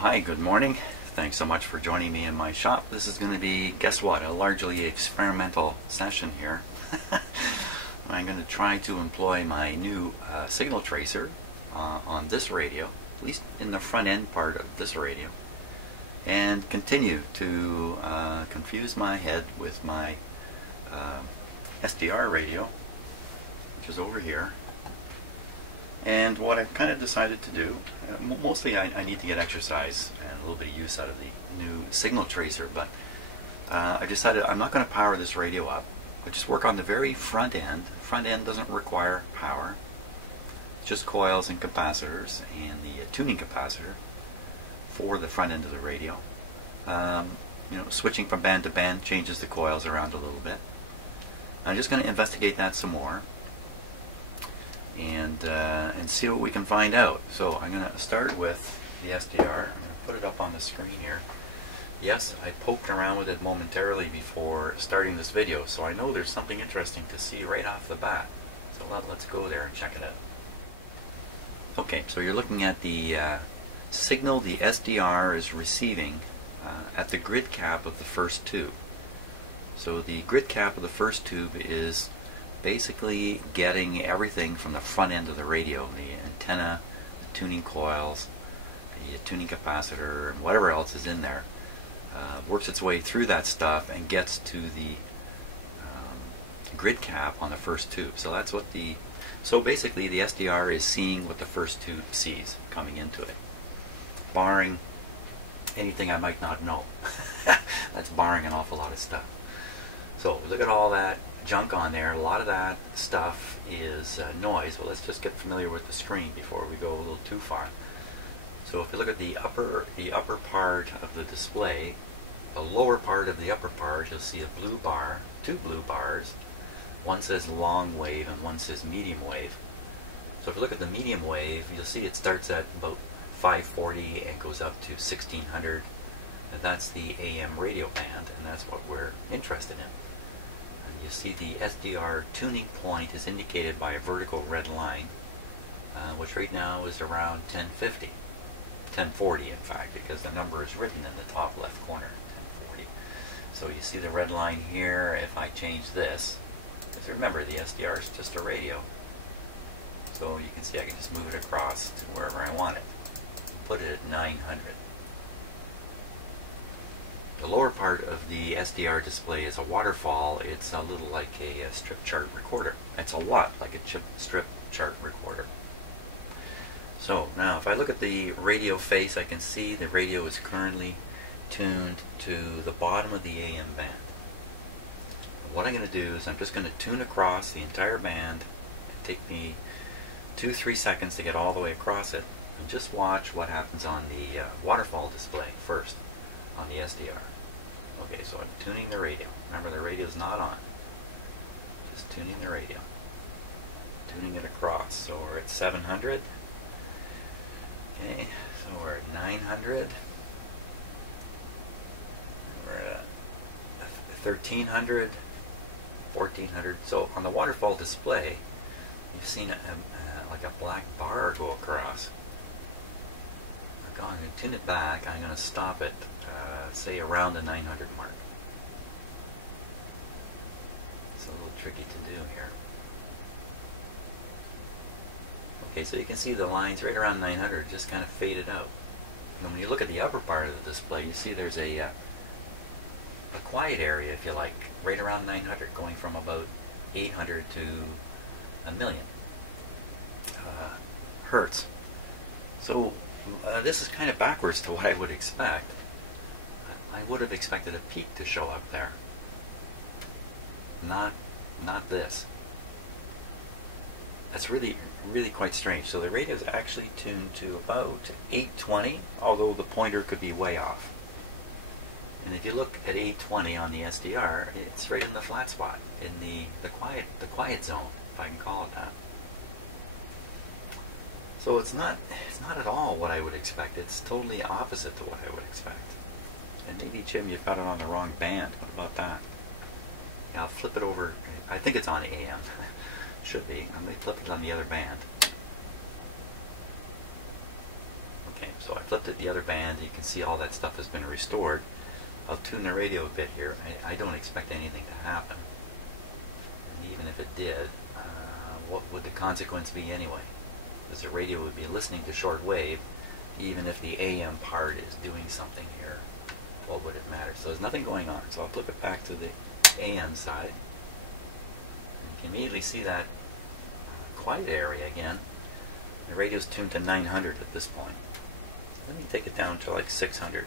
Hi, good morning. Thanks so much for joining me in my shop. This is going to be, guess what, a largely experimental session here. I'm going to try to employ my new signal tracer on this radio, at least in the front end part of this radio, and continue to confuse my head with my SDR radio, which is over here. And what I've kind of decided to do, mostly I need to get exercise and a little bit of use out of the new signal tracer, but I decided I'm not going to power this radio up. I'll just work on the very front end. Front end doesn't require power. It's just coils and capacitors and the tuning capacitor for the front end of the radio. Switching from band to band changes the coils around a little bit. I'm just going to investigate that some more and see what we can find out. So I'm going to start with the SDR. I'm going to put it up on the screen here. Yes, I poked around with it momentarily before starting this video, so I know there's something interesting to see right off the bat. So let's go there and check it out. Okay, so you're looking at the signal the SDR is receiving at the grid cap of the first tube. So the grid cap of the first tube is basically getting everything from the front end of the radio, the antenna, the tuning coils, the tuning capacitor, and whatever else is in there, works its way through that stuff and gets to the grid cap on the first tube. So that's what so basically the SDR is seeing what the first tube sees coming into it, barring anything I might not know. That's barring an awful lot of stuff. So look at all that junk on there. A lot of that stuff is noise. Well, let's just get familiar with the screen before we go a little too far. So if you look at the upper part of the display, the lower part of the upper part, you'll see a blue bar, two blue bars. One says long wave and one says medium wave. So if you look at the medium wave, you'll see it starts at about 540 and goes up to 1600. And that's the AM radio band, and that's what we're interested in. You see the SDR tuning point is indicated by a vertical red line, which right now is around 1050, 1040 in fact, because the number is written in the top left corner, 1040. So you see the red line here. If I change this, because remember the SDR is just a radio, so you can see I can just move it across to wherever I want it. Put it at 900. The lower part of the SDR display is a waterfall. It's a little like a strip chart recorder. It's a lot like a strip chart recorder. So now if I look at the radio face, I can see the radio is currently tuned to the bottom of the AM band. What I'm going to do is I'm just going to tune across the entire band. It take me 2-3 seconds to get all the way across it, and just watch what happens on the waterfall display first on the SDR. Okay, so I'm tuning the radio. Remember, the radio's not on. Just tuning the radio. Tuning it across. So we're at 700. Okay, so we're at 900. We're at 1300, 1400. So on the waterfall display, you've seen like a black bar go across. I'm going to tune it back. I'm going to stop it, say around the 900 mark. It's a little tricky to do here. Okay, so you can see the lines right around 900 just kind of faded out. And when you look at the upper part of the display, you see there's a quiet area, if you like, right around 900, going from about 800 to a million hertz. So this is kind of backwards to what I would expect. I would have expected a peak to show up there. Not this. That's really quite strange. So the radio is actually tuned to about 820, although the pointer could be way off. And if you look at 820 on the SDR, it's right in the flat spot, in the quiet zone, if I can call it that. So it's not at all what I would expect. It's totally opposite to what I would expect. And maybe, Jim, you've got it on the wrong band. What about that? Yeah, I'll flip it over. I think it's on AM. Should be. I'm going to flip it on the other band. Okay, so So I flipped it the other band. You can see all that stuff has been restored. I'll tune the radio a bit here. I don't expect anything to happen. And even if it did, what would the consequence be anyway? Because the radio would be listening to shortwave, even if the AM part is doing something here. What would it matter? So there's nothing going on. So I'll flip it back to the AM side. And you can immediately see that quiet area again. The radio's tuned to 900 at this point. Let me take it down to like 600.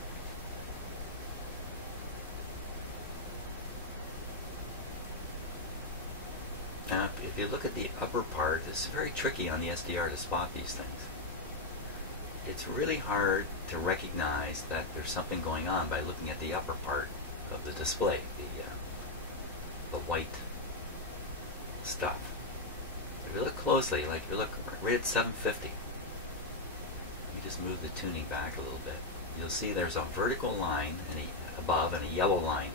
Now, if you look at the upper part, it's very tricky on the SDR to spot these things. It's really hard to recognize that there's something going on by looking at the upper part of the display, the white stuff. If you look closely, like if you look right at 750, you just move the tuning back a little bit, you'll see there's a vertical line above and a yellow line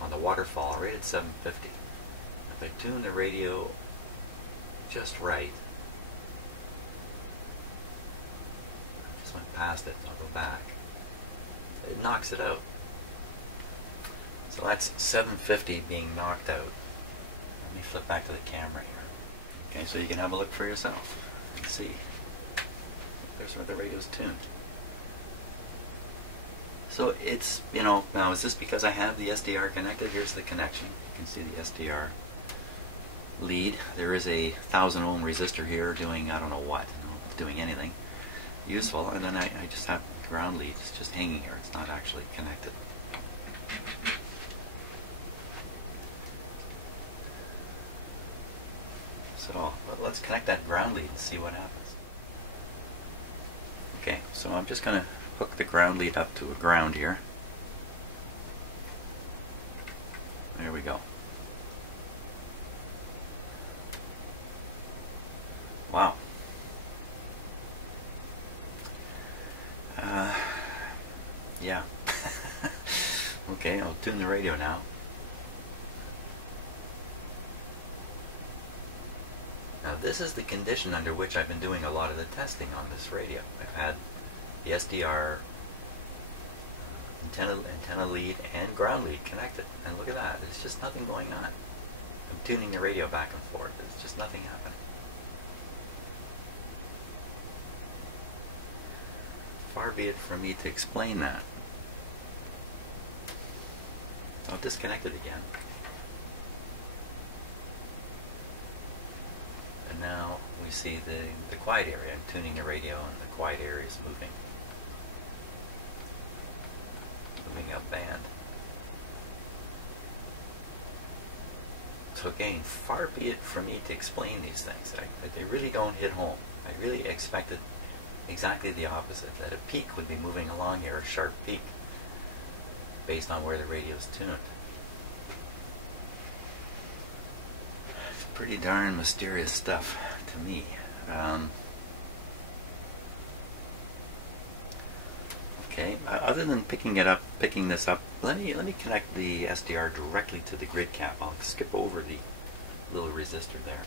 on the waterfall right at 750. If I tune the radio just right, I just went past it, I'll go back, it knocks it out. So that's 750 being knocked out. Let me flip back to the camera here. Okay, so you can have a look for yourself and see. There's where the radio's tuned. So it's, now is this because I have the SDR connected? Here's the connection. You can see the SDR lead. There is a 1000 ohm resistor here doing I don't know what, doing anything useful, and then I just have ground lead. It's just hanging here. It's not actually connected. So let's connect that ground lead and see what happens. Okay, so I'm just going to hook the ground lead up to a ground here. There we go. Wow. Yeah. Okay, I'll tune the radio now. Now this is the condition under which I've been doing a lot of the testing on this radio. I've had the SDR antenna lead and ground lead connected, and look at that, there's just nothing going on. I'm tuning the radio back and forth, there's just nothing happening. Far be it from me to explain that. I'll disconnect it again. And now we see the quiet area. I'm tuning the radio and the quiet area is moving. Moving up band. So again, far be it from me to explain these things. They really don't hit home. I really expected exactly the opposite, that a peak would be moving along here, a sharp peak, based on where the radio is tuned. It's pretty darn mysterious stuff to me. Okay, other than picking this up, let me connect the SDR directly to the grid cap. I'll skip over the little resistor there.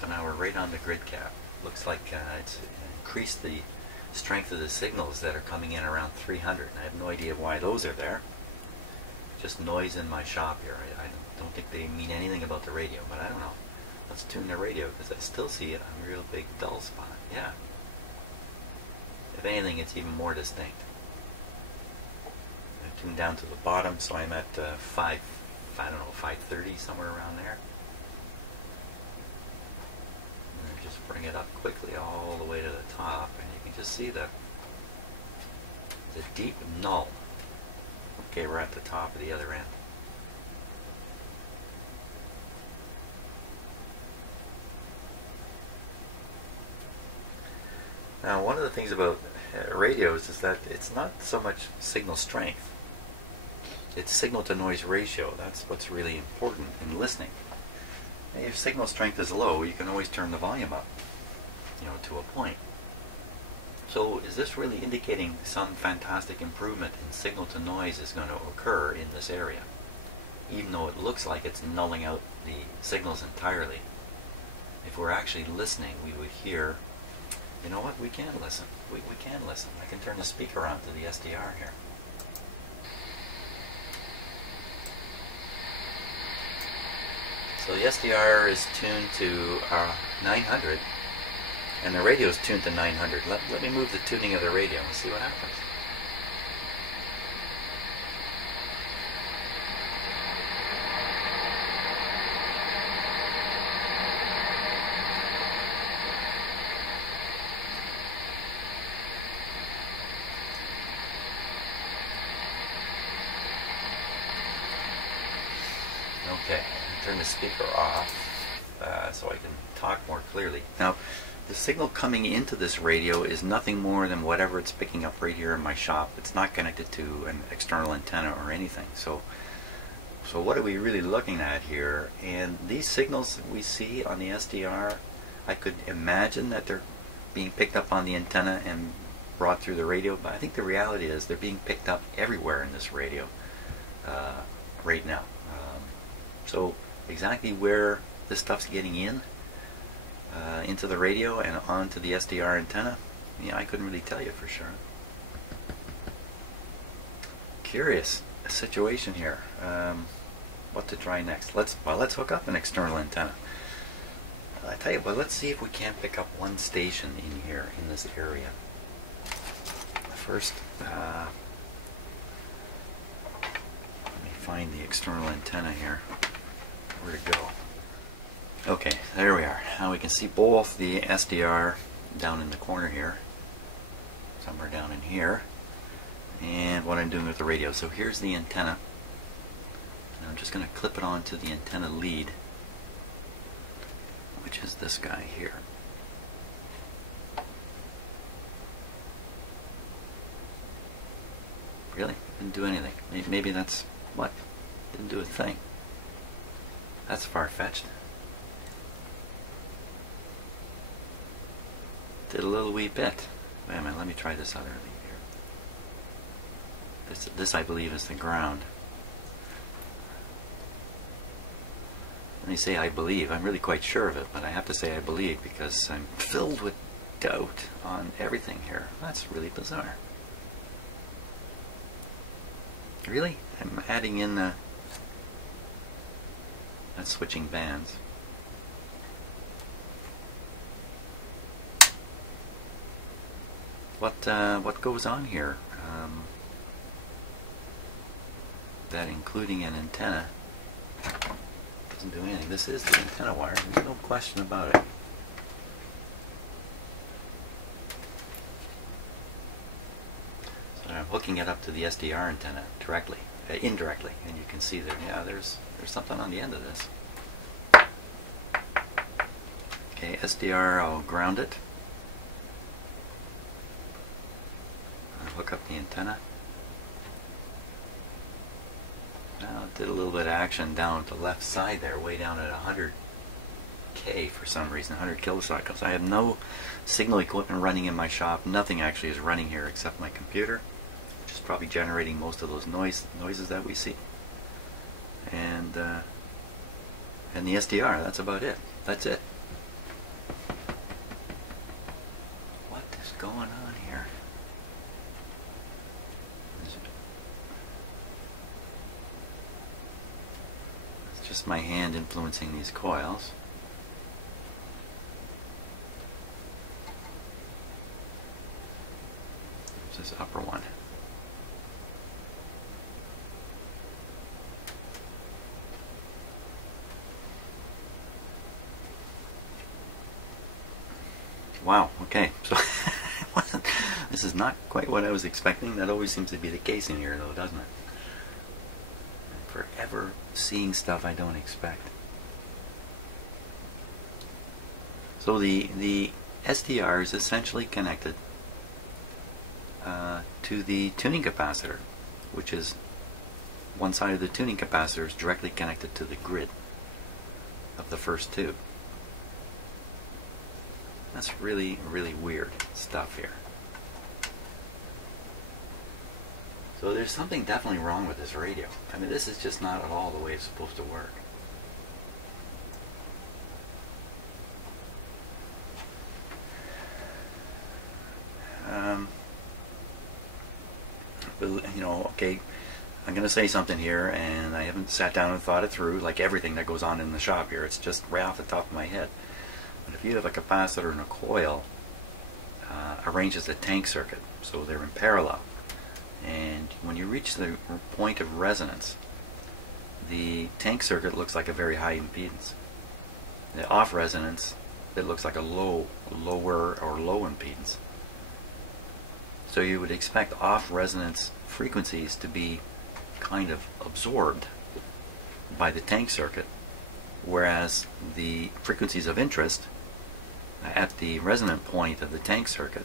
So now we're right on the grid cap. Looks like it's increased the strength of the signals that are coming in around 300. I have no idea why those are there. Just noise in my shop here. I don't think they mean anything about the radio, but I don't know. Let's tune the radio because I still see it on a real big dull spot. Yeah. If anything, it's even more distinct. I tuned down to the bottom, so I'm at 530, somewhere around there. Just bring it up quickly all the way to the top, and you can just see the deep null. Okay, we're at the top of the other end. Now, one of the things about radios is that it's not so much signal strength. It's signal to noise ratio. That's what's really important in listening. If signal strength is low, you can always turn the volume up, to a point. So is this really indicating some fantastic improvement in signal to noise is going to occur in this area? Even though it looks like it's nulling out the signals entirely. If we're actually listening, we would hear You know what? We can listen. We can listen. I can turn the speaker on to the SDR here. So the SDR is tuned to 900, and the radio is tuned to 900. Let me move the tuning of the radio and see what happens. Okay, turn the speaker off so I can talk more clearly. Now, the signal coming into this radio is nothing more than whatever it's picking up right here in my shop. It's not connected to an external antenna or anything. So what are we really looking at here? And these signals that we see on the SDR, I could imagine that they're being picked up on the antenna and brought through the radio, but I think the reality is they're being picked up everywhere in this radio right now. So exactly where this stuff's getting into the radio and onto the SDR antenna, yeah, I couldn't really tell you for sure. Curious situation here. What to try next? Let's hook up an external antenna. I tell you, but let's see if we can't pick up one station in here in this area. First, let me find the external antenna here. Where to go? Okay, there we are. Now we can see both the SDR down in the corner here, somewhere down in here, and what I'm doing with the radio. So here's the antenna, and I'm just going to clip it onto the antenna lead, which is this guy here. Really? Didn't do anything. Maybe that's what? Didn't do a thing. That's far-fetched. Did a little wee bit. Wait a minute, let me try this other lead here. This I believe is the ground. Let me say I believe. I'm really quite sure of it, but I have to say I believe because I'm filled with doubt on everything here. That's really bizarre. Really? I'm adding in the... That's switching bands. What goes on here? That including an antenna doesn't do anything. This is the antenna wire. There's no question about it. So I'm hooking it up to the SDR antenna directly, indirectly, and you can see that yeah, there's something on the end of this. Okay, SDR, I'll ground it. I'll hook up the antenna. Now it did a little bit of action down the left side there, way down at 100K for some reason, 100 kilocycles. I have no signal equipment running in my shop. Nothing actually is running here except my computer, which is probably generating most of those noises that we see. And the SDR, that's about it. That's it. What is going on here? It's just my hand influencing these coils. There's this upper one. Wow, okay, so this is not quite what I was expecting. That always seems to be the case in here though, doesn't it? I'm forever seeing stuff I don't expect. So the SDR is essentially connected to the tuning capacitor, which is one side of the tuning capacitor is directly connected to the grid of the first tube. That's really, really weird stuff here. So there's something definitely wrong with this radio. I mean, this is just not at all the way it's supposed to work. to, you know, okay, I'm going to say something here, and I haven't sat down and thought it through, like everything that goes on in the shop here. It's just right off the top of my head. But if you have a capacitor and a coil, arranges the tank circuit, so they're in parallel. And when you reach the point of resonance, the tank circuit looks like a very high impedance. The off resonance, it looks like a lower or low impedance. So you would expect off resonance frequencies to be kind of absorbed by the tank circuit, whereas the frequencies of interest at the resonant point of the tank circuit,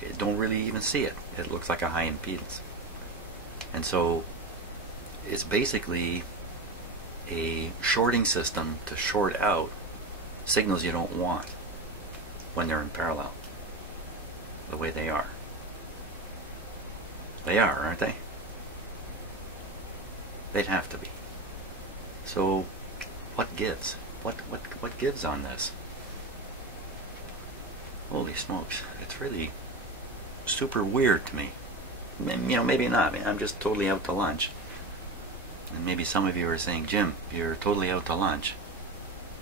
you don't really even see it. It looks like a high impedance. And so it's basically a shorting system to short out signals you don't want when they're in parallel, the way they are. They are, aren't they? They'd have to be. So what gives? What gives on this? Holy smokes, it's really super weird to me. You know, maybe not. I mean, I'm just totally out to lunch. And maybe some of you are saying, Jim, you're totally out to lunch.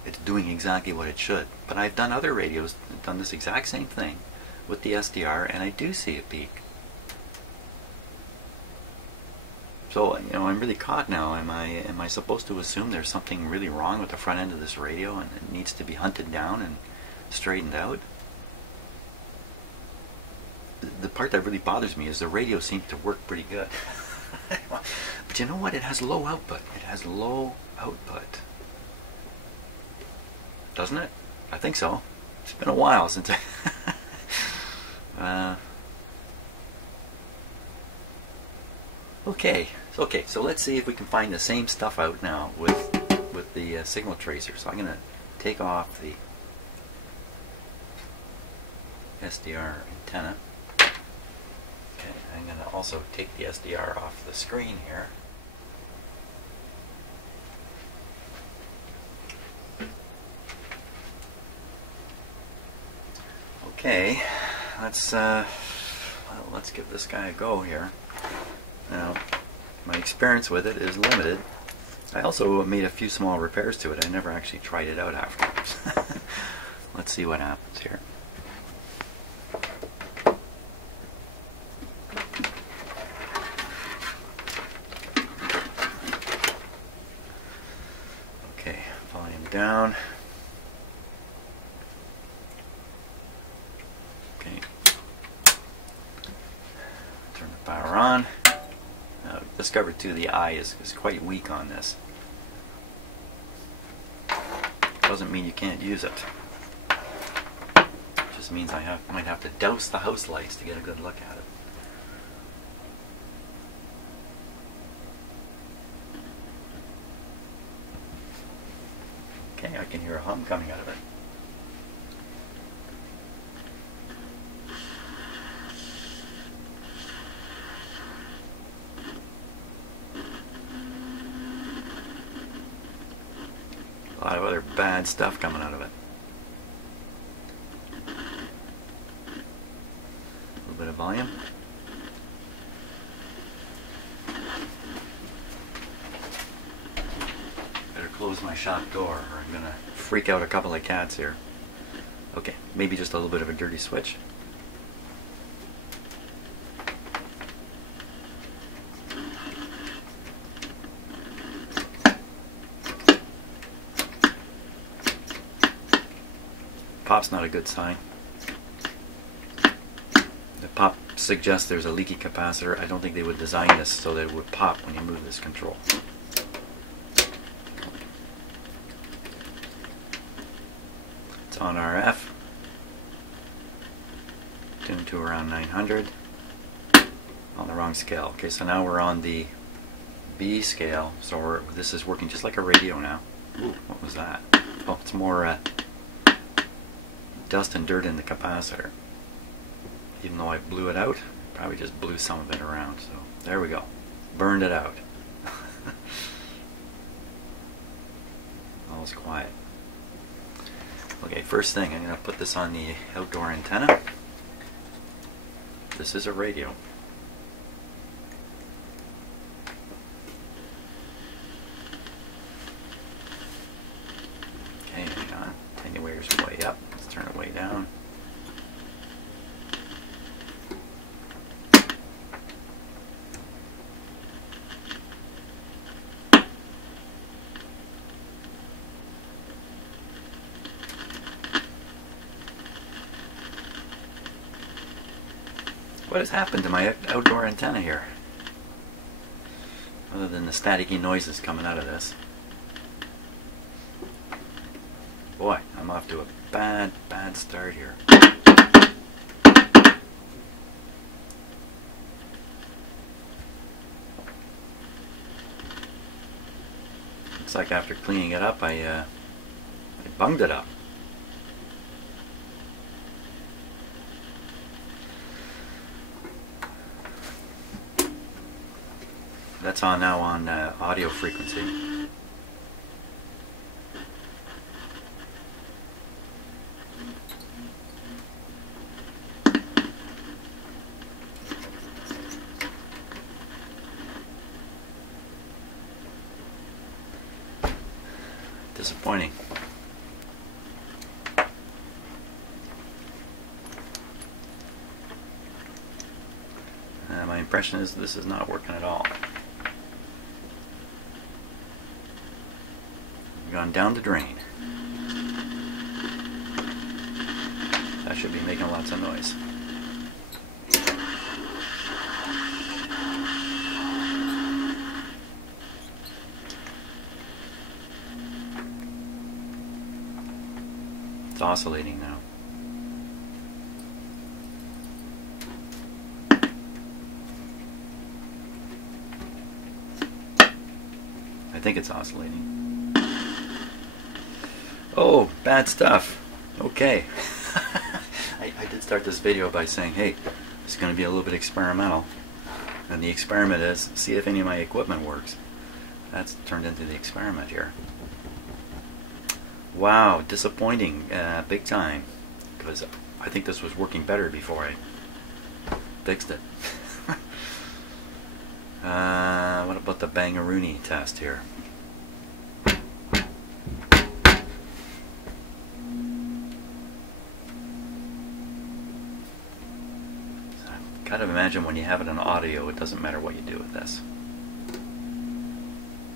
It's doing exactly what it should. But I've done other radios, done this exact same thing with the SDR, and I do see a peak. So, you know, I'm really caught now. Am I supposed to assume there's something really wrong with the front end of this radio and it needs to be hunted down and straightened out? The part that really bothers me is the radio seems to work pretty good. But you know what? It has low output. It has low output. Doesn't it? I think so. It's been a while since I... Okay, so let's see if we can find the same stuff out now with the signal tracer. So I'm going to take off the SDR antenna. Okay, I'm going to also take the SDR off the screen here. Okay, let's give this guy a go here. Now, my experience with it is limited. I also made a few small repairs to it. I never actually tried it out afterwards. Let's see what happens here. Okay, volume down. Okay. Turn the power on. Discovered too, the eye is quite weak on this. Doesn't mean you can't use it. Just means I might have to douse the house lights to get a good look at it. Okay, I can hear a hum coming out of it. A lot of other bad stuff coming out of it. A little bit of volume. Better close my shop door or I'm gonna freak out a couple of cats here. Okay, maybe just a little bit of a dirty switch. Pop's not a good sign. The pop suggests there's a leaky capacitor. I don't think they would design this so that it would pop when you move this control. It's on RF. Tuned to around 900. On the wrong scale. Okay, so now we're on the B scale. So this is working just like a radio now. Ooh, what was that? Oh, it's more dust and dirt in the capacitor. Even though I blew it out, probably just blew some of it around. So there we go. Burned it out. All's quiet. Okay, first thing, I'm going to put this on the outdoor antenna. This is a radio. What has happened to my outdoor antenna here? Other than the staticky noises coming out of this. Boy, I'm off to a bad start here. Looks like after cleaning it up, I bunged it up. That's on now on audio frequency. Disappointing. My impression is this is not working at all. Gone down the drain. That should be making lots of noise. It's oscillating now. I think it's oscillating. Oh, bad stuff. Okay. I did start this video by saying, hey, it's going to be a little bit experimental. And the experiment is, see if any of my equipment works. That's turned into the experiment here. Wow, disappointing, big time. Because I think this was working better before I fixed it. What about the Bangaroony test here? Kind of imagine when you have it on audio, it doesn't matter what you do with this.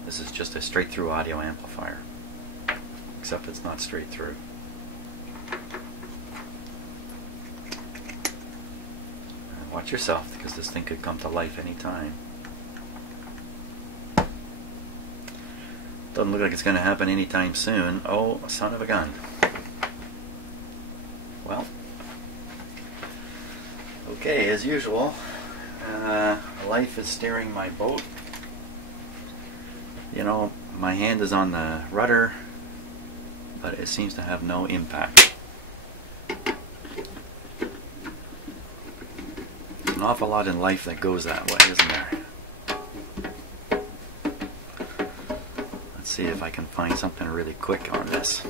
This is just a straight through audio amplifier, except it's not straight through. Watch yourself, because this thing could come to life anytime. Doesn't look like it's going to happen anytime soon. Oh, son of a gun. Well, okay, as usual, life is steering my boat. You know, my hand is on the rudder, but it seems to have no impact. An awful lot in life that goes that way, isn't there? Let's see if I can find something really quick on this.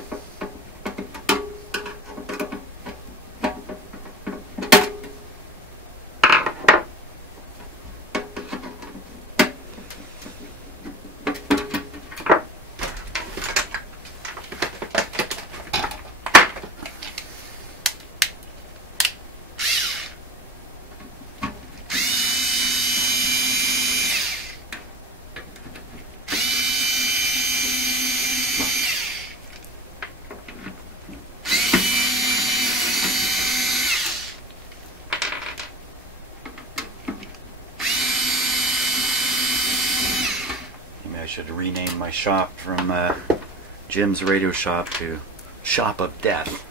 I should rename my shop from Jim's Radio Shop to Shop of Death.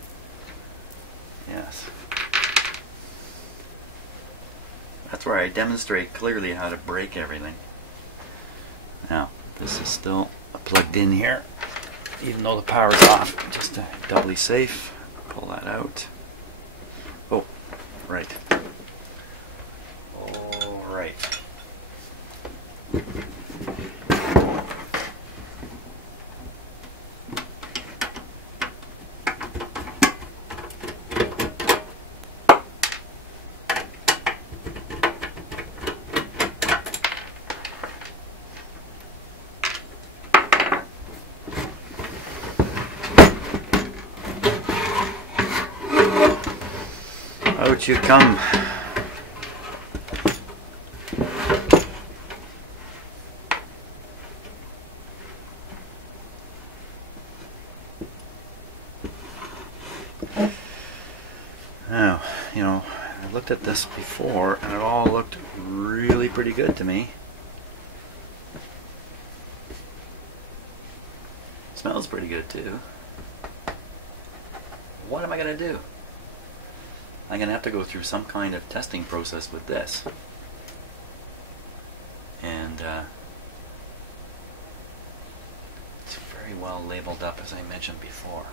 Yes. That's where I demonstrate clearly how to break everything. Now, this is still plugged in here, even though the power's off, just to doubly safe. Pull that out. Oh, right. All right. Out you come. Now, you know, I looked at this before and it all looked really pretty good to me. Smells pretty good too. What am I going to do? I'm going to have to go through some kind of testing process with this. And it's very well labeled up, as I mentioned before.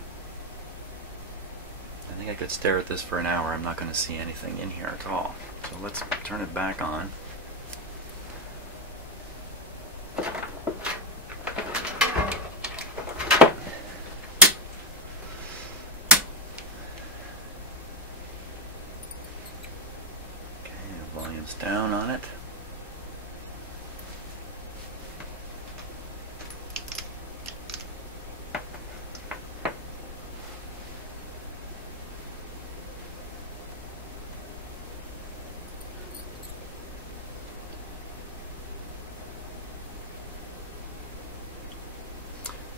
I think I could stare at this for an hour. I'm not going to see anything in here at all. So let's turn it back on. Volume's down on it.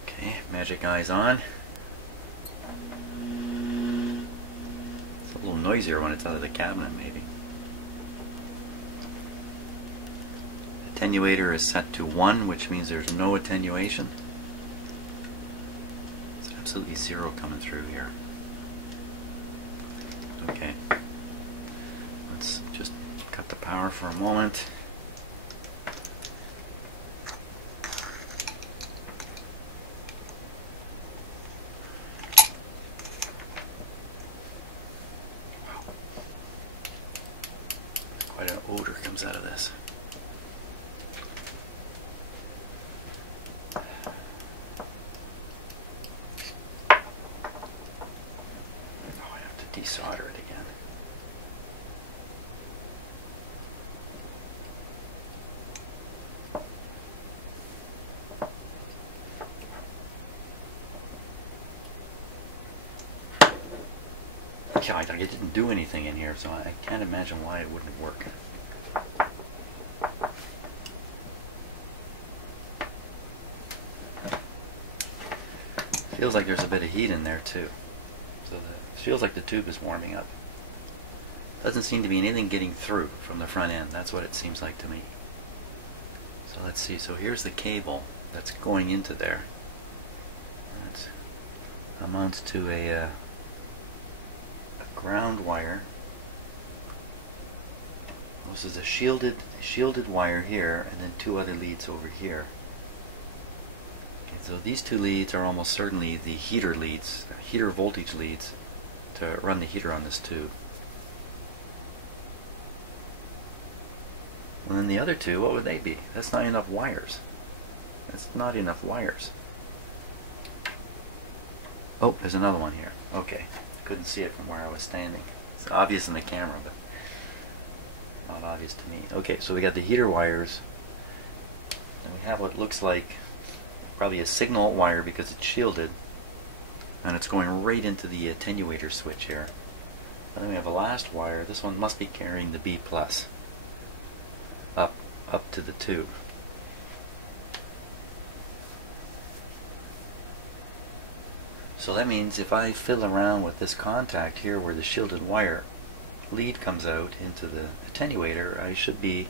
Okay, magic eyes on. It's a little noisier when it's out of the cabinet, maybe. Attenuator is set to 1, which means there's no attenuation. It's absolutely 0 coming through here. Okay. Let's just cut the power for a moment. Wow. Quite an odor comes out of this. Desolder it again. Yeah, I didn't do anything in here, so I can't imagine why it wouldn't work. Feels like there's a bit of heat in there too. So it feels like the tube is warming up. Doesn't seem to be anything getting through from the front end. That's what it seems like to me. So let's see. So here's the cable that's going into there. That amounts to a ground wire. This is a shielded wire here, and then 2 other leads over here. So these 2 leads are almost certainly the heater leads, heater voltage leads, to run the heater on this tube. And then the other 2, what would they be? That's not enough wires. That's not enough wires. Oh, there's another one here. Okay, couldn't see it from where I was standing. It's obvious in the camera, but not obvious to me. Okay, so we got the heater wires, and we have what looks like probably a signal wire because it's shielded, and it's going right into the attenuator switch here. And then we have a last wire. This one must be carrying the B plus up to the tube. So that means if I fiddle around with this contact here where the shielded wire lead comes out into the attenuator, I should be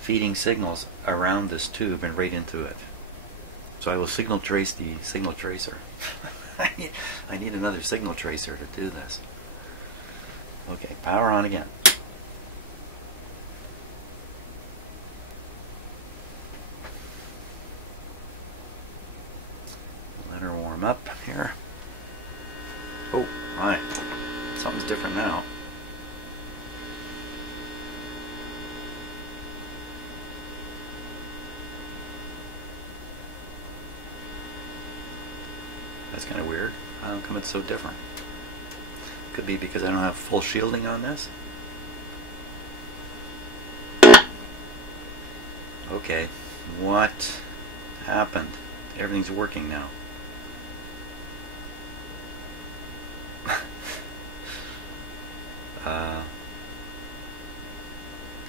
feeding signals around this tube and right into it. So I will signal trace the signal tracer. I need another signal tracer to do this. Okay, power on again. Let her warm up here. Oh, my. Something's different now. That's kind of weird. How come it's so different? Could be because I don't have full shielding on this. Okay, what happened? Everything's working now.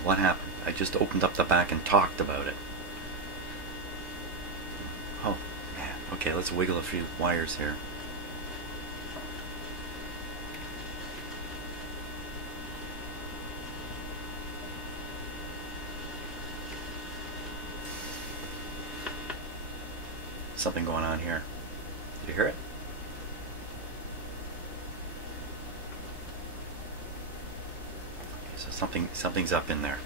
What happened? I just opened up the back and talked about it. Oh, man. Okay, let's wiggle a few wires here. something going on here. Did you hear it? Okay, so something's up in there.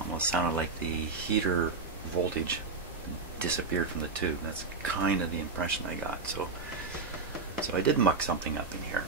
Almost sounded like the heater voltage disappeared from the tube. That's kind of the impression I got. So I did muck something up in here.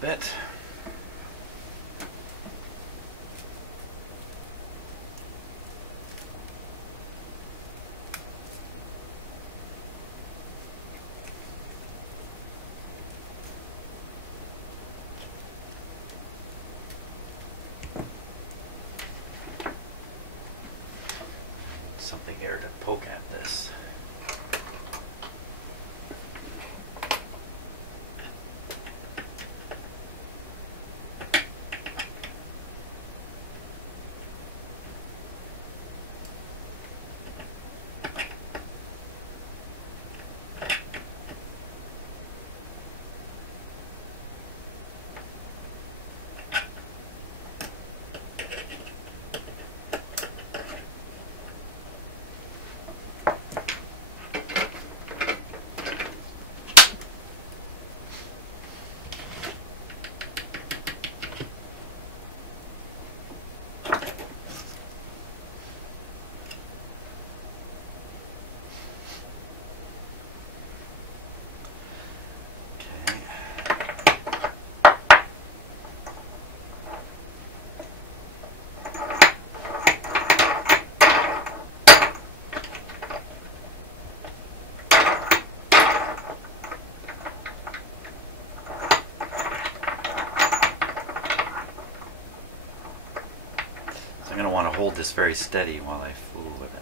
Bit. Something here to poke at this. I'm going to want to hold this very steady while I fool with it.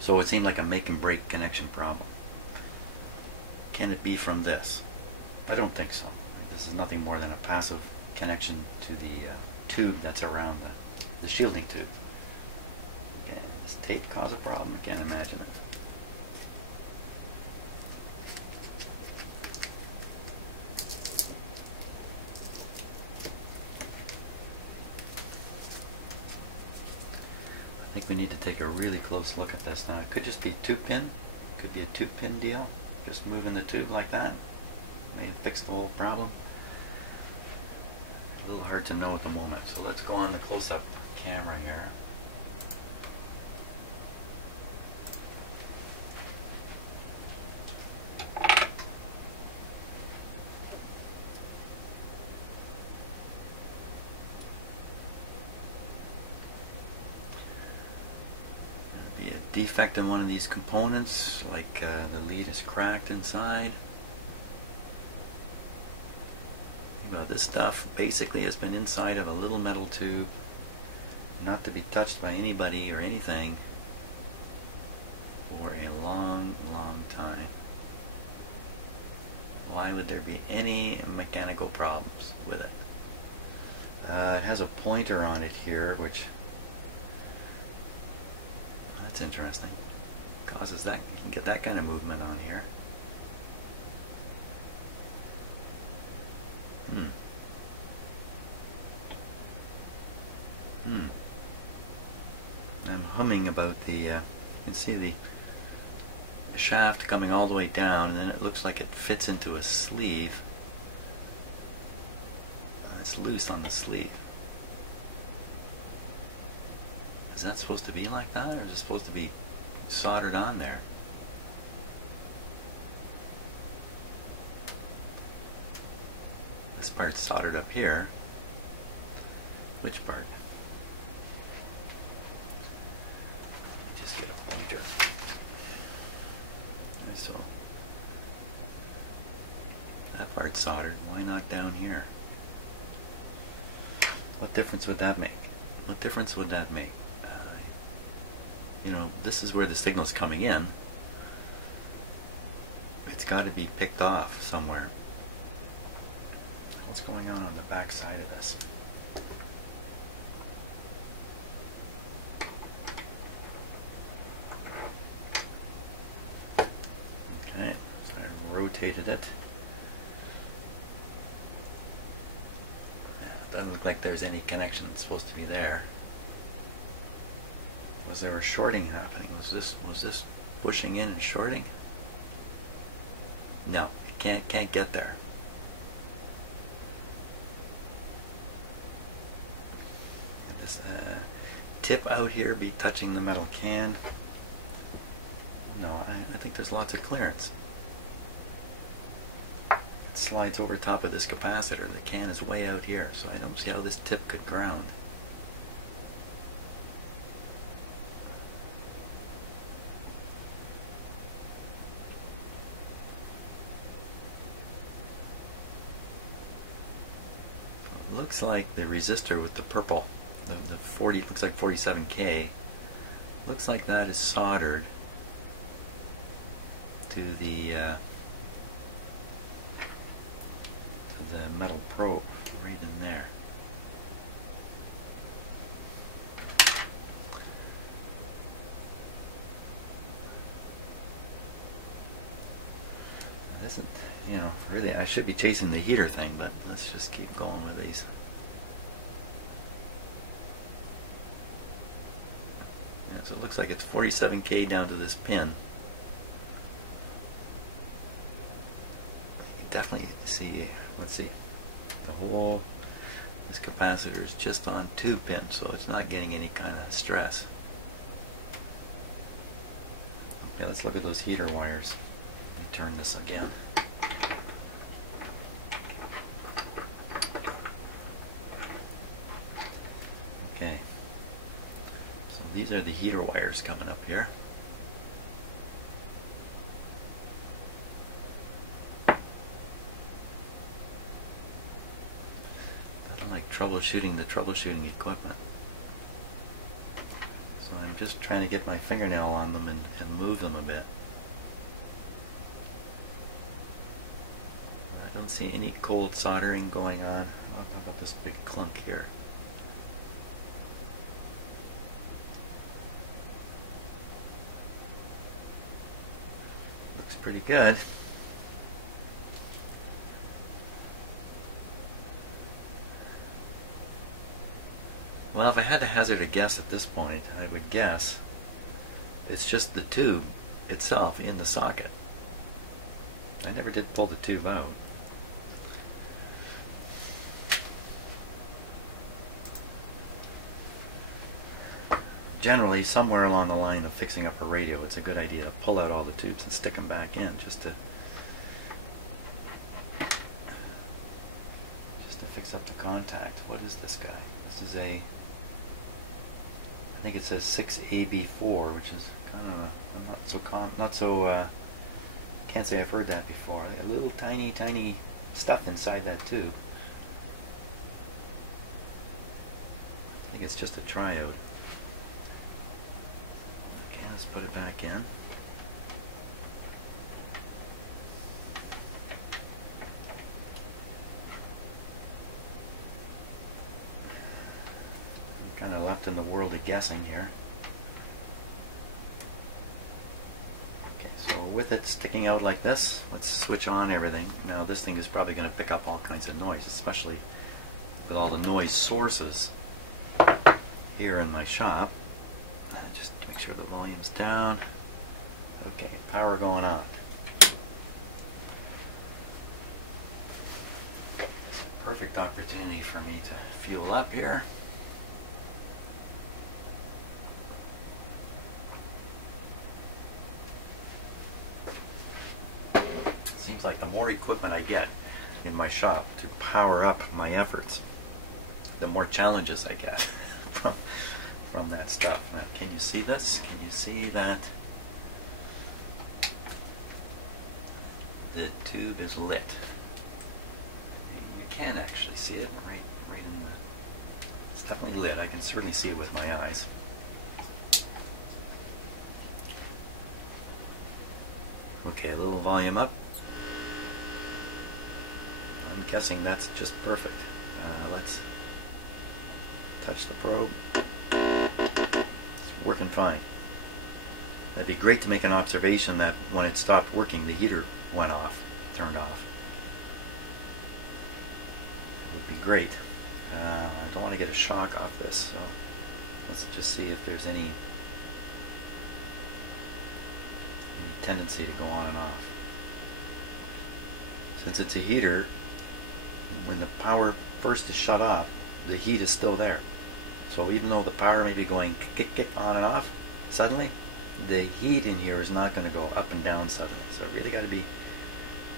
So it seemed like a make and break connection problem. Can it be from this? I don't think so. This is nothing more than a passive connection to the tube that's around the shielding tube. Can this tape cause a problem? I can't imagine it. I think we need to take a really close look at this now. It could just be tube pin. It could be a tube pin deal. Just moving the tube like that may fix the whole problem. A little hard to know at the moment. So let's go on the close-up camera here. Defect in one of these components, like the lead is cracked inside. Well, this stuff basically has been inside of a little metal tube, not to be touched by anybody or anything for a long, long time. Why would there be any mechanical problems with it? It has a pointer on it here, which that's interesting. Causes that, you can get that kind of movement on here. I'm humming about the, you can see the shaft coming all the way down, and then it looks like it fits into a sleeve. It's loose on the sleeve. Is that supposed to be like that, or is it supposed to be soldered on there? This part's soldered up here. Which part? Just get a pointer. So that part's soldered. Why not down here? What difference would that make? What difference would that make? You know, this is where the signal's coming in. It's got to be picked off somewhere. What's going on the back side of this? Okay, so I rotated it. Yeah, it doesn't look like there's any connection that's supposed to be there. Was there a shorting happening? Was this pushing in and shorting? No, it can't get there. And this tip out here be touching the metal can. No, I think there's lots of clearance. It slides over top of this capacitor. The can is way out here, so I don't see how this tip could ground. Looks like the resistor with the purple, the 40, looks like 47K, looks like that is soldered to the metal probe right in there. It isn't, you know, really I should be chasing the heater thing, but let's just keep going with these. Yeah, so it looks like it's 47K down to this pin. You can definitely see, let's see, the whole, this capacitor is just on 2 pins, so it's not getting any kind of stress. Okay, let's look at those heater wires. Let me turn this again. Okay, so these are the heater wires coming up here. I don't like troubleshooting the troubleshooting equipment. So I'm just trying to get my fingernail on them and move them a bit. I don't see any cold soldering going on. How about this big clunk here? Looks pretty good. Well, if I had to hazard a guess at this point, I would guess it's just the tube itself in the socket. I never did pull the tube out. Generally, somewhere along the line of fixing up a radio, it's a good idea to pull out all the tubes and stick them back in just to fix up the contact. What is this guy? This is a, I think it says 6AB4, which is kind of not so can't say I've heard that before. A little tiny stuff inside that tube. I think it's just a triode. Okay, let's put it back in. I'm kind of left in the world of guessing here. Okay, so with it sticking out like this, let's switch on everything. Now this thing is probably going to pick up all kinds of noise, especially with all the noise sources here in my shop. Just to make sure the volume's down. Okay, power going on. It's a perfect opportunity for me to fuel up here. Seems like the more equipment I get in my shop to power up my efforts, the more challenges I get from that stuff. Now, can you see this? Can you see that the tube is lit? You can actually see it right in the. It's definitely lit. I can certainly see it with my eyes. Okay, a little volume up. I'm guessing that's just perfect. Let's touch the probe. It's working fine. That'd be great to make an observation that when it stopped working, the heater went off, turned off. It would be great. I don't want to get a shock off this, so let's just see if there's any tendency to go on and off. Since it's a heater, when the power first is shut off, the heat is still there. So even though the power may be going kick on and off suddenly, the heat in here is not going to go up and down suddenly. So really got to be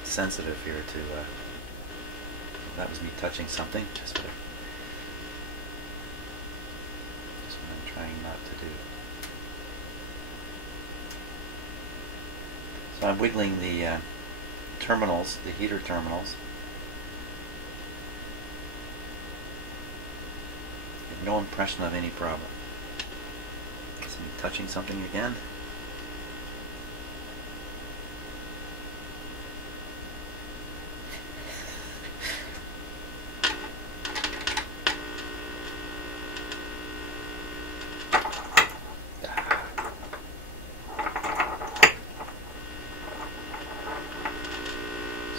sensitive here to. That was me touching something. Just what I'm trying not to do. So I'm wiggling the terminals, the heater terminals. No impression of any problem. So I'm touching something again.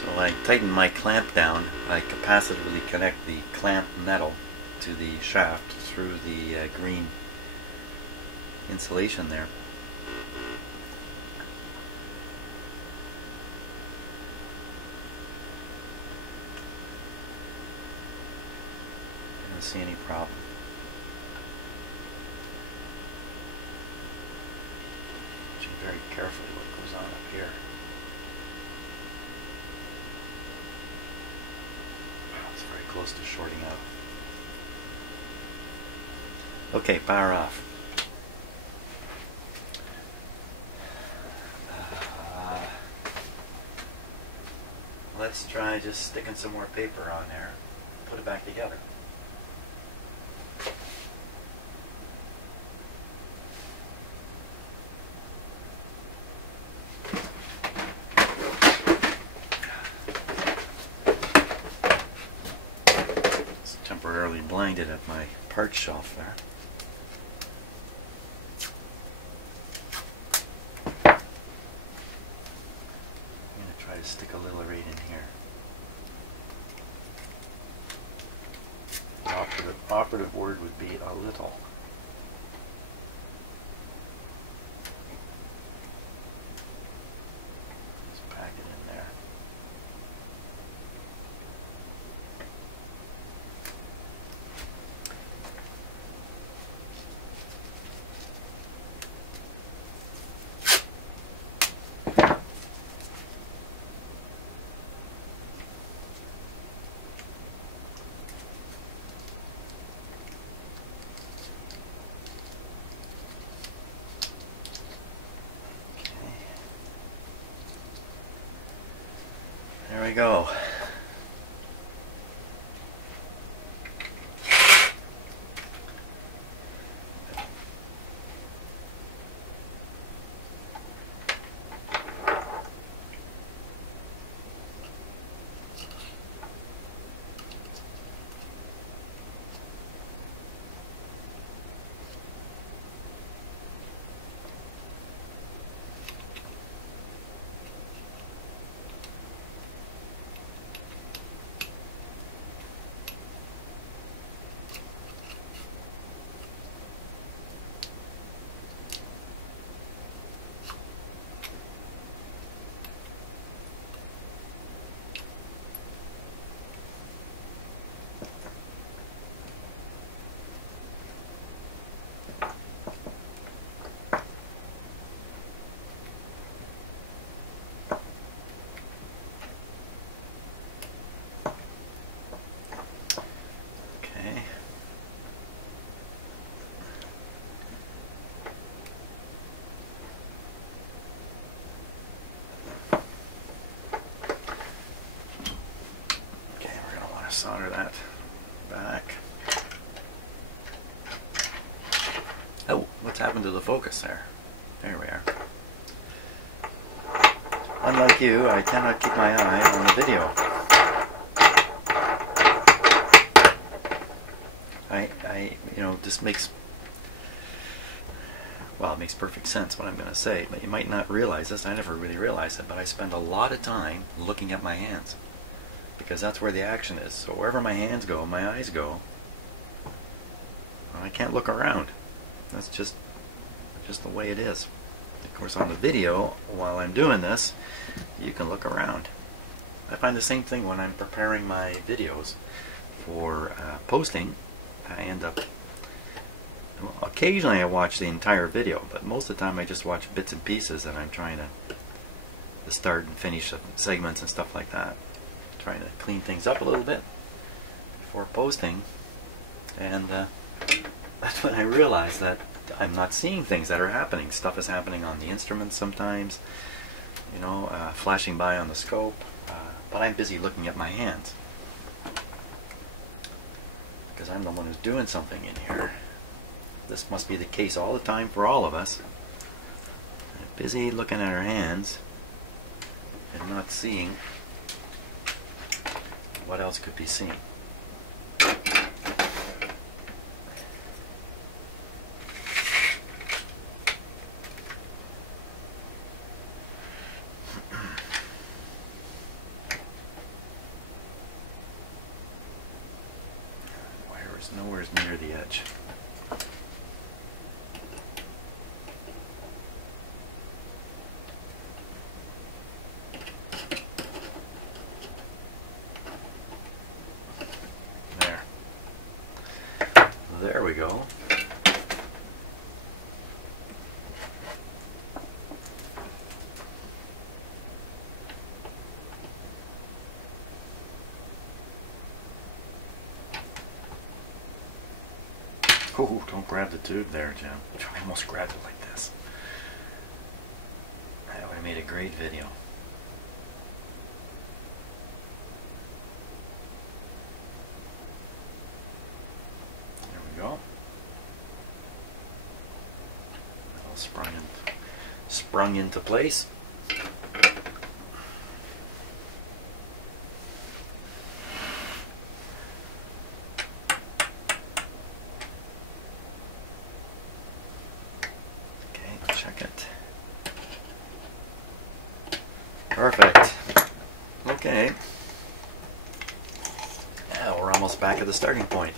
So I tighten my clamp down. I capacitively connect the clamp metal to the shaft through the green insulation there. I don't see any problem. Watching very carefully what goes on up here. Wow, it's very close to shorting out. Okay, power off. Let's try just sticking some more paper on there. Put it back together. It's temporarily blinded at my parts shelf there. Stick a little right in here. The operative word would be a little. Just pack it in there. There we go. solder that back. Oh, what's happened to the focus there? There we are. Unlike you, I cannot keep my eye on the video. You know, this makes, well, it makes perfect sense what I'm going to say, but you might not realize this. I never really realized it, but I spend a lot of time looking at my hands because that's where the action is. So wherever my hands go, my eyes go. I can't look around. That's just the way it is. Of course, on the video, while I'm doing this, you can look around. I find the same thing when I'm preparing my videos for posting. I end up, well, occasionally I watch the entire video, but most of the time I just watch bits and pieces that I'm trying to start and finish segments and stuff like that. Trying to clean things up a little bit before posting, and that's when I realize that I'm not seeing things that are happening. Stuff is happening on the instruments sometimes, you know, flashing by on the scope, but I'm busy looking at my hands because I'm the one who's doing something in here. This must be the case all the time for all of us. I'm busy looking at our hands and not seeing what else could be seen. Nowhere's near the edge. There we go. Oh, don't grab the tube there, Jim. I almost grabbed it like this. That would have made a great video. There we go. All sprung into place. Check it. Perfect. Okay. Now we're almost back at the starting point.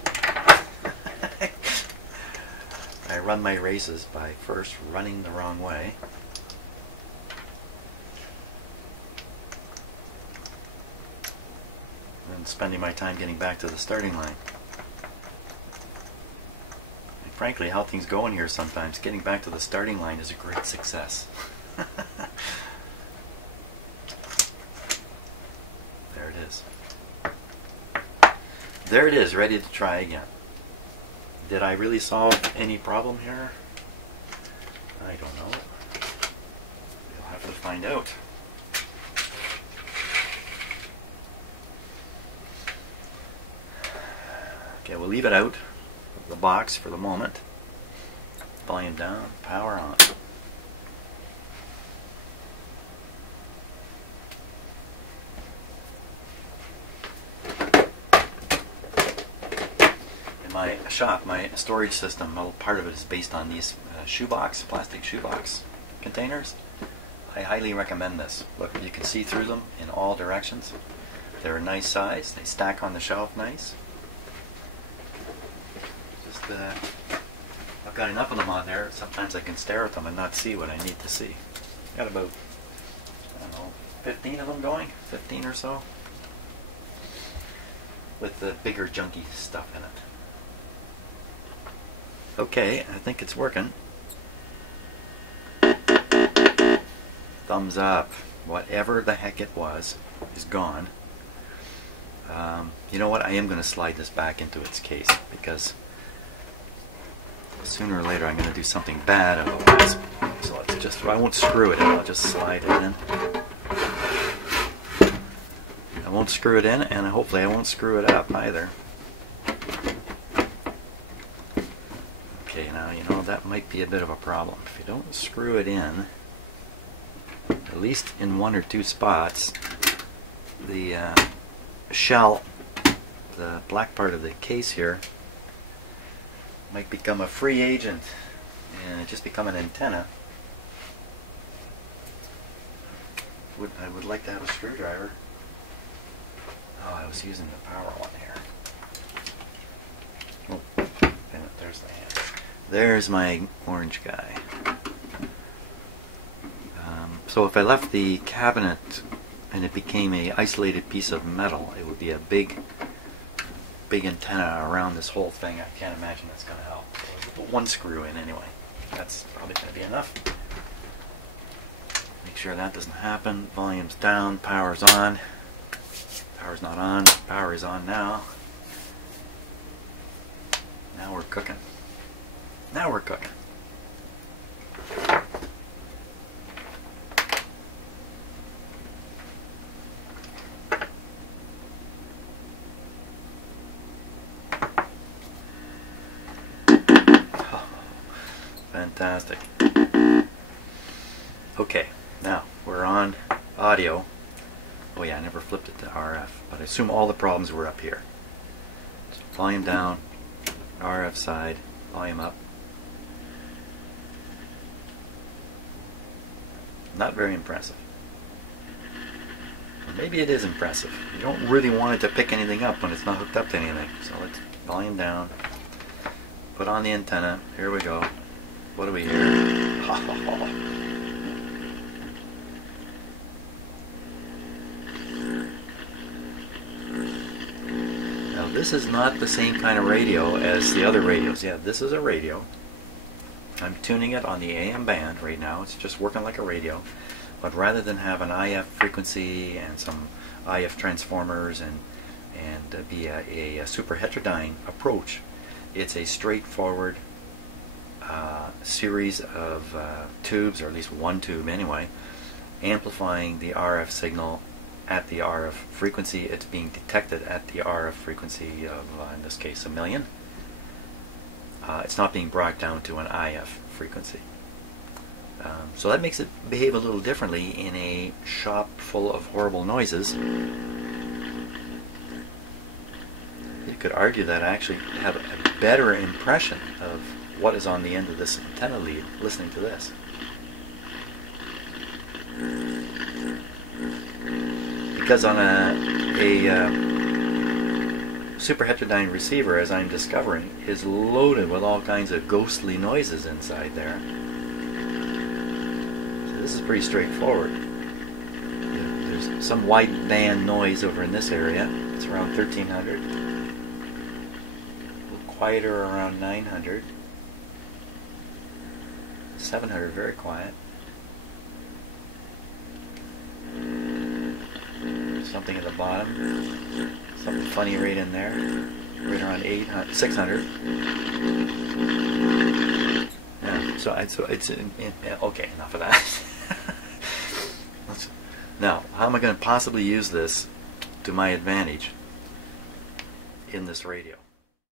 I run my races by first running the wrong way. And spending my time getting back to the starting line. Frankly, how things go in here sometimes, getting back to the starting line is a great success. There it is. There it is, ready to try again. Did I really solve any problem here? I don't know. We'll have to find out. Okay, we'll leave it out of the box for the moment. Volume down, power on. In my shop, my storage system, a part of it is based on these plastic shoebox containers. I highly recommend this. Look, you can see through them in all directions. They're a nice size. They stack on the shelf nice. I've got enough of them on there. Sometimes I can stare at them and not see what I need to see. Got about, I don't know, 15 of them going, 15 or so, with the bigger junky stuff in it. Okay, I think it's working. Thumbs up. Whatever the heck it was is gone. You know what? I am going to slide this back into its case because sooner or later I'm going to do something bad otherwise. So let's just, I won't screw it in, I'll just slide it in. I won't screw it in, and hopefully I won't screw it up either. Okay, now you know that might be a bit of a problem. If you don't screw it in, at least in one or two spots, the shell, the black part of the case here, might become a free agent and just become an antenna. I would like to have a screwdriver. Oh, I was using the power one here. Oh, there's the hand. There's my orange guy. So if I left the cabinet and it became a isolated piece of metal, it would be a big antenna around this whole thing. I can't imagine that's going to help. So put one screw in anyway. That's probably going to be enough. Make sure that doesn't happen. Volume's down, power's on. Power's not on, power is on now. Now we're cooking. Now we're cooking. Oh, fantastic. Okay, now we're on audio. Oh yeah, I never flipped it to RF, but I assume all the problems were up here. So volume down, RF side, volume up. Not very impressive. Or maybe it is impressive. You don't really want it to pick anything up when it's not hooked up to anything. So let's volume down, put on the antenna. Here we go. What do we hear? This is not the same kind of radio as the other radios. Yeah, this is a radio. I'm tuning it on the AM band right now. It's just working like a radio. But rather than have an IF frequency and some IF transformers and be a super heterodyne approach, it's a straightforward series of tubes, or at least one tube anyway, amplifying the RF signal at the RF frequency. It's being detected at the RF frequency of, in this case, 1,000,000. It's not being brought down to an IF frequency. So that makes it behave a little differently in a shop full of horrible noises. You could argue that I actually have a better impression of what is on the end of this antenna lead listening to this. Because on a super heterodyne receiver, as I'm discovering, is loaded with all kinds of ghostly noises inside there. So this is pretty straightforward. There's some wide band noise over in this area. It's around 1300. A little quieter around 900. 700 very quiet. Something at the bottom, something funny right in there, right around 800, 600. Yeah, so it's okay. Enough of that. Now, how am I going to possibly use this to my advantage in this radio?